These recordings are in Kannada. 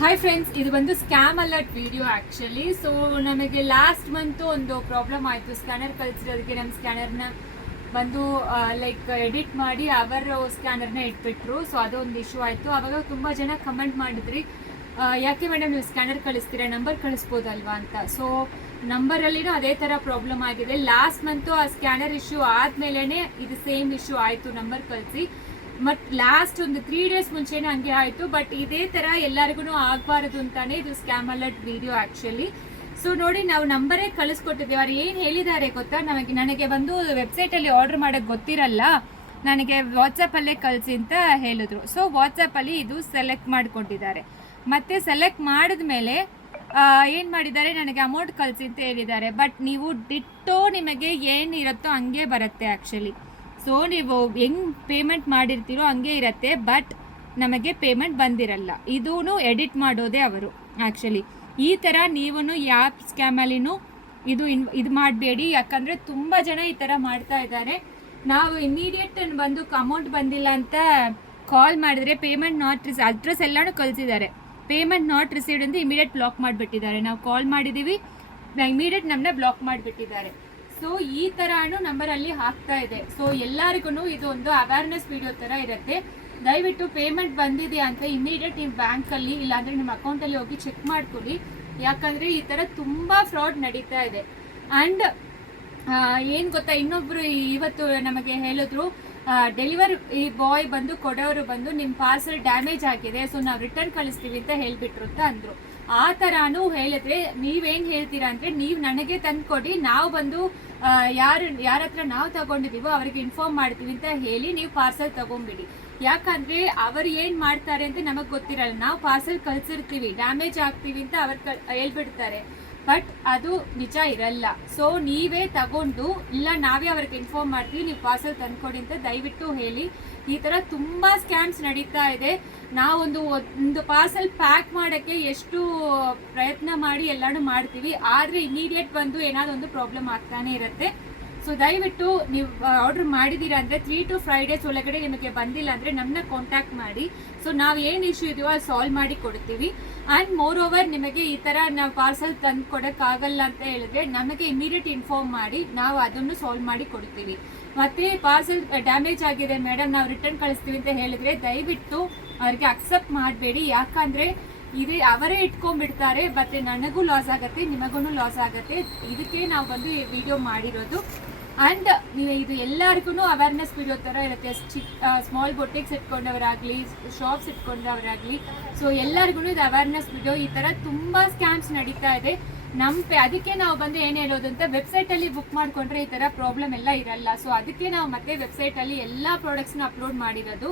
ಹಾಯ್ ಫ್ರೆಂಡ್ಸ್, ಇದು ಬಂದು scam alert video actually. So ನಮಗೆ ಲಾಸ್ಟ್ ಮಂತು ಒಂದು ಪ್ರಾಬ್ಲಮ್ ಆಯಿತು. ಸ್ಕ್ಯಾನರ್ ಕಳಿಸಿರೋದಕ್ಕೆ ನಮ್ಮ ಸ್ಕ್ಯಾನರ್ನ ಬಂದು ಲೈಕ್ ಎಡಿಟ್ ಮಾಡಿ ಅವರ ಸ್ಕ್ಯಾನರ್ನ ಇಟ್ಬಿಟ್ರು. ಸೊ ಅದೊಂದು ಇಶ್ಯೂ ಆಯಿತು. ಆವಾಗ ತುಂಬ ಜನ ಕಮೆಂಟ್ ಮಾಡಿದ್ರಿ, ಯಾಕೆ ಮೇಡಮ್ ನೀವು ಸ್ಕ್ಯಾನರ್ ಕಳಿಸ್ತೀರಾ, ನಂಬರ್ ಕಳಿಸ್ಬೋದಲ್ವಾ ಅಂತ. ಸೊ ನಂಬರಲ್ಲಿನೂ ಅದೇ ಥರ ಪ್ರಾಬ್ಲಮ್ ಆಗಿದೆ. ಲಾಸ್ಟ್ ಮಂತು ಆ ಸ್ಕ್ಯಾನರ್ ಇಶ್ಯೂ ಆದಮೇಲೆ ಇದು ಸೇಮ್ ಇಶ್ಯೂ ಆಯಿತು, ನಂಬರ್ ಕಳಿಸಿ. ಬಟ್ ಲಾಸ್ಟ್ ಒಂದು 3 days ಮುಂಚೆನೇ ಹಂಗೆ ಆಯಿತು. ಬಟ್ ಇದೇ ಥರ ಎಲ್ಲರಿಗೂ ಆಗಬಾರದು ಅಂತಾನೆ ಇದು scam alert video actually. So ನೋಡಿ, ನಾವು ನಂಬರೇ ಕಳಿಸ್ಕೊಟ್ಟಿದ್ದೇವೆ. ಅವ್ರು ಏನು ಹೇಳಿದ್ದಾರೆ ಗೊತ್ತಾ, ನನಗೆ ಬಂದು ವೆಬ್ಸೈಟಲ್ಲಿ ಆರ್ಡರ್ ಮಾಡೋಕ್ಕೆ ಗೊತ್ತಿರಲ್ಲ, ನನಗೆ ವಾಟ್ಸಪ್ಪಲ್ಲೇ ಕಳಿಸಿ ಅಂತ ಹೇಳಿದ್ರು. ಸೊ ವಾಟ್ಸಪ್ಪಲ್ಲಿ ಇದು ಸೆಲೆಕ್ಟ್ ಮಾಡಿಕೊಂಡಿದ್ದಾರೆ. ಮತ್ತು ಸೆಲೆಕ್ಟ್ ಮಾಡಿದ ಮೇಲೆ ಏನು ಮಾಡಿದ್ದಾರೆ, ನನಗೆ ಅಮೌಂಟ್ ಕಳಿಸಿ ಅಂತ ಹೇಳಿದ್ದಾರೆ. ಬಟ್ ನೀವು ಡಿಟ್ಟೋ ನಿಮಗೆ ಏನಿರುತ್ತೋ ಹಂಗೆ ಬರುತ್ತೆ ಆ್ಯಕ್ಚುಲಿ. ಸೊ ನೀವು ಹೆಂಗೆ ಪೇಮೆಂಟ್ ಮಾಡಿರ್ತೀರೋ ಹಂಗೆ ಇರುತ್ತೆ, ಬಟ್ ನಮಗೆ ಪೇಮೆಂಟ್ ಬಂದಿರಲ್ಲ. ಇದೂ ಎಡಿಟ್ ಮಾಡೋದೇ ಅವರು ಆ್ಯಕ್ಚುಲಿ. ಈ ಥರ ನೀವು ಯಾವ ಸ್ಕ್ಯಾಮಲ್ಲಿನೂ ಇದು ಮಾಡಬೇಡಿ, ಯಾಕಂದರೆ ತುಂಬ ಜನ ಈ ಥರ ಮಾಡ್ತಾ ಇದ್ದಾರೆ. ನಾವು ಇಮಿಡಿಯೇಟ್ ಬಂದು ಅಮೌಂಟ್ ಬಂದಿಲ್ಲ ಅಂತ ಕಾಲ್ ಮಾಡಿದ್ರೆ ಪೇಮೆಂಟ್ ನಾಟ್ ಅಡ್ರೆಸ್ ಎಲ್ಲನೂ ಕಳಿಸಿದ್ದಾರೆ. ಪೇಮೆಂಟ್ ನಾಟ್ ರಿಸೀವ್ಡ್ ಅಂತ ಇಮಿಡಿಯೇಟ್ ಬ್ಲಾಕ್ ಮಾಡಿಬಿಟ್ಟಿದ್ದಾರೆ. ನಾವು ಕಾಲ್ ಮಾಡಿದ್ದೀವಿ, ಇಮಿಡಿಯೇಟ್ ನಮ್ಮನ್ನ ಬ್ಲಾಕ್ ಮಾಡಿಬಿಟ್ಟಿದ್ದಾರೆ. ಸೊ ಈ ಥರನೂ ನಂಬರಲ್ಲಿ ಆಗ್ತಾ ಇದೆ. ಸೊ ಎಲ್ಲರಿಗೂ ಇದು ಒಂದು ಅವೇರ್ನೆಸ್ ವಿಡಿಯೋ ಥರ ಇರುತ್ತೆ. ದಯವಿಟ್ಟು ಪೇಮೆಂಟ್ ಬಂದಿದೆ ಅಂತ ಇಮಿಡಿಯೇಟ್ ನಿಮ್ಮ ಬ್ಯಾಂಕಲ್ಲಿ ಇಲ್ಲಾಂದರೆ ನಿಮ್ಮ ಅಕೌಂಟಲ್ಲಿ ಹೋಗಿ ಚೆಕ್ ಮಾಡ್ಕೊಳ್ಳಿ. ಯಾಕಂದರೆ ಈ ಥರ ತುಂಬ ಫ್ರಾಡ್ ನಡೀತಾ ಇದೆ. ಆ್ಯಂಡ್ ಏನು ಗೊತ್ತಾ, ಇನ್ನೊಬ್ಬರು ಇವತ್ತು ನಮಗೆ ಹೇಳಿದ್ರು, ಡೆಲಿವರಿ ಬಾಯ್ ಬಂದು ಕೊಡೋರು ಬಂದು ನಿಮ್ಮ ಪಾರ್ಸಲ್ ಡ್ಯಾಮೇಜ್ ಆಗಿದೆ, ಸೊ ನಾವು ರಿಟರ್ನ್ ಕಳಿಸ್ತೀವಿ ಅಂತ ಹೇಳಿಬಿಟ್ರು ಅಂತ ಅಂದರು. ಆ ಥರನೂ ಹೇಳಿದ್ರೆ ನೀವೇನು ಹೇಳ್ತೀರಾ ಅಂದರೆ, ನೀವು ನನಗೆ ತಂದು ಕೊಡಿ, ನಾವು ಬಂದು ಯಾರ ಹತ್ರ ನಾವು ತಗೊಂಡಿದ್ದೀವೋ ಅವರಿಗೆ ಇನ್ಫಾರ್ಮ್ ಮಾಡ್ತೀವಿ ಅಂತ ಹೇಳಿ ನೀವು ಪಾರ್ಸಲ್ ತೊಗೊಂಬಿಡಿ. ಯಾಕಂದರೆ ಅವರು ಏನು ಮಾಡ್ತಾರೆ ಅಂತ ನಮಗೆ ಗೊತ್ತಿರಲ್ಲ. ನಾವು ಪಾರ್ಸಲ್ ಕಳಿಸಿರ್ತೀವಿ, ಡ್ಯಾಮೇಜ್ ಆಗ್ತೀವಿ ಅಂತ ಅವ್ರು ಹೇಳ್ಬಿಡ್ತಾರೆ, ಬಟ್ ಅದು ನಿಜ ಇರಲ್ಲ. ಸೊ ನೀವೇ ತಗೊಂಡು, ಇಲ್ಲ ನಾವೇ ಅವ್ರಿಗೆ ಇನ್ಫಾರ್ಮ್ ಮಾಡ್ತೀವಿ, ನೀವು ಪಾರ್ಸಲ್ ತಂದ್ಕೊಡಿ ಅಂತ ದಯವಿಟ್ಟು ಹೇಳಿ. ಈ ಥರ ತುಂಬ ಸ್ಕ್ಯಾಮ್ಸ್ ನಡೀತಾ ಇದೆ. ನಾವೊಂದು ಪಾರ್ಸಲ್ ಪ್ಯಾಕ್ ಮಾಡೋಕ್ಕೆ ಎಷ್ಟು ಪ್ರಯತ್ನ ಮಾಡಿ ಎಲ್ಲನೂ ಮಾಡ್ತೀವಿ, ಆದರೆ ಇಮಿಡಿಯೇಟ್ ಬಂದು ಏನಾದರೂ ಒಂದು ಪ್ರಾಬ್ಲಮ್ ಆಗ್ತಾನೆ ಇರುತ್ತೆ. ಸೊ ದಯವಿಟ್ಟು ನೀವು ಆರ್ಡರ್ ಮಾಡಿದ್ದೀರಾ ಅಂದರೆ 3 to 5 days ಒಳಗಡೆ ನಿಮಗೆ ಬಂದಿಲ್ಲ ಅಂದರೆ ನಮ್ಮನ್ನ ಕಾಂಟ್ಯಾಕ್ಟ್ ಮಾಡಿ. ಸೊ ನಾವು ಏನು ಇಶ್ಯೂ ಇದೆಯೋ ಅದು ಸಾಲ್ವ್ ಮಾಡಿ ಕೊಡ್ತೀವಿ. ಆ್ಯಂಡ್ ಮೋರ್ ಓವರ್, ನಿಮಗೆ ಈ ಥರ ನಾವು ಪಾರ್ಸಲ್ ತಂದು ಕೊಡೋಕ್ಕಾಗಲ್ಲ ಅಂತ ಹೇಳಿದ್ರೆ ನಮಗೆ ಇಮಿಡಿಯೇಟ್ ಇನ್ಫಾರ್ಮ್ ಮಾಡಿ, ನಾವು ಅದನ್ನು ಸಾಲ್ವ್ ಮಾಡಿ ಕೊಡ್ತೀವಿ. ಮತ್ತು ಪಾರ್ಸಲ್ ಡ್ಯಾಮೇಜ್ ಆಗಿದೆ ಮೇಡಮ್, ನಾವು ರಿಟರ್ನ್ ಕಳಿಸ್ತೀವಿ ಅಂತ ಹೇಳಿದರೆ ದಯವಿಟ್ಟು ಅವ್ರಿಗೆ ಅಕ್ಸೆಪ್ಟ್ ಮಾಡಬೇಡಿ. ಯಾಕಂದರೆ ಅವರೇ ಇಟ್ಕೊಂಡ್ಬಿಡ್ತಾರೆ, ಮತ್ತು ನನಗೂ ಲಾಸ್ ಆಗುತ್ತೆ, ನಿಮಗೂ ಲಾಸ್ ಆಗುತ್ತೆ. ಇದಕ್ಕೆ ನಾವು ಬಂದು ಈ ವಿಡಿಯೋ ಮಾಡಿರೋದು. ಆ್ಯಂಡ್ ಇದು ಎಲ್ಲರಿಗೂ ಅವೇರ್ನೆಸ್ ವಿಡಿಯೋ ಥರ ಇರುತ್ತೆ. ಸ್ಮಾಲ್ ಬೊಟಿಕ್ಸ್ ಇಟ್ಕೊಂಡವರಾಗಲಿ, ಶಾಪ್ಸ್ ಇಟ್ಕೊಂಡವರಾಗಲಿ, ಸೊ ಎಲ್ಲರಿಗೂ ಇದು ಅವೇರ್ನೆಸ್ ವಿಡಿಯೋ. ಈ ಥರ ತುಂಬ ಸ್ಕ್ಯಾಮ್ಸ್ ನಡೀತಾ ಇದೆ. ಅದಕ್ಕೆ ನಾವು ಬಂದು ಏನು ಹೇಳೋದು ಅಂತ, ವೆಬ್ಸೈಟಲ್ಲಿ ಬುಕ್ ಮಾಡಿಕೊಂಡ್ರೆ ಈ ಥರ ಪ್ರಾಬ್ಲಮ್ ಎಲ್ಲ ಇರಲ್ಲ. ಸೊ ಅದಕ್ಕೆ ನಾವು ಮತ್ತೆ ವೆಬ್ಸೈಟಲ್ಲಿ ಎಲ್ಲ ಪ್ರಾಡಕ್ಟ್ಸ್ನ ಅಪ್ಲೋಡ್ ಮಾಡಿರೋದು.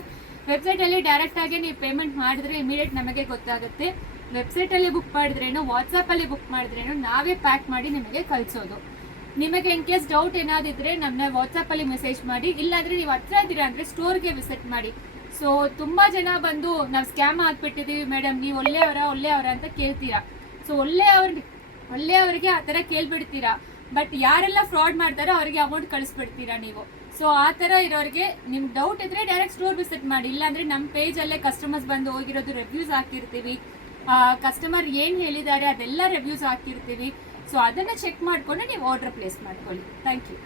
ವೆಬ್ಸೈಟಲ್ಲಿ ಡೈರೆಕ್ಟಾಗಿ ನೀವು ಪೇಮೆಂಟ್ ಮಾಡಿದ್ರೆ ಇಮಿಡಿಯೇಟ್ ನಮಗೆ ಗೊತ್ತಾಗುತ್ತೆ. ವೆಬ್ಸೈಟಲ್ಲಿ ಬುಕ್ ಮಾಡಿದ್ರೇನು, ವಾಟ್ಸಪ್ಪಲ್ಲಿ ಬುಕ್ ಮಾಡಿದ್ರೇನು ನಾವೇ ಪ್ಯಾಕ್ ಮಾಡಿ ನಿಮಗೆ ಕಳಿಸೋದು. ನಿಮಗೆ ಇನ್ ಕೇಸ್ ಡೌಟ್ ಏನಾದಿದ್ರೆ ನಮ್ಮನ್ನ ವಾಟ್ಸಪ್ಪಲ್ಲಿ ಮೆಸೇಜ್ ಮಾಡಿ, ಇಲ್ಲಾಂದರೆ ನೀವು ಹತ್ರ ಇದ್ದೀರಾ ಅಂದರೆ ಸ್ಟೋರ್ಗೆ ವಿಸಿಟ್ ಮಾಡಿ. ಸೊ ತುಂಬ ಜನ ಬಂದು ನಾವು ಸ್ಕ್ಯಾಮ್ ಆಗಿಬಿಟ್ಟಿದ್ದೀವಿ ಮೇಡಮ್, ನೀವು ಒಳ್ಳೆಯವರ ಅಂತ ಕೇಳ್ತೀರಾ. ಸೊ ಒಳ್ಳೆಯವರಿಗೆ ಆ ಥರ ಕೇಳ್ಬಿಡ್ತೀರಾ, ಬಟ್ ಯಾರೆಲ್ಲ ಫ್ರಾಡ್ ಮಾಡ್ತಾರೋ ಅವರಿಗೆ ಅಮೌಂಟ್ ಕಳಿಸ್ಬಿಡ್ತೀರಾ ನೀವು. ಸೊ ಆ ಥರ ಇರೋರಿಗೆ ನಿಮ್ಗೆ ಡೌಟ್ ಇದ್ದರೆ ಡೈರೆಕ್ಟ್ ಸ್ಟೋರ್ ವಿಸಿಟ್ ಮಾಡಿ, ಇಲ್ಲಾಂದರೆ ನಮ್ಮ ಪೇಜಲ್ಲೇ ಕಸ್ಟಮರ್ಸ್ ಬಂದು ಹೋಗಿರೋದು ರಿವ್ಯೂಸ್ ಹಾಕಿರ್ತೀವಿ. ಕಸ್ಟಮರ್ ಏನು ಹೇಳಿದ್ದಾರೆ ಅದೆಲ್ಲ ರಿವ್ಯೂಸ್ ಹಾಕಿರ್ತೀವಿ. ಸೊ ಅದನ್ನು ಚೆಕ್ ಮಾಡಿಕೊಂಡು ನೀವು ಆರ್ಡರ್ ಪ್ಲೇಸ್ ಮಾಡ್ಕೊಳ್ಳಿ. Thank you.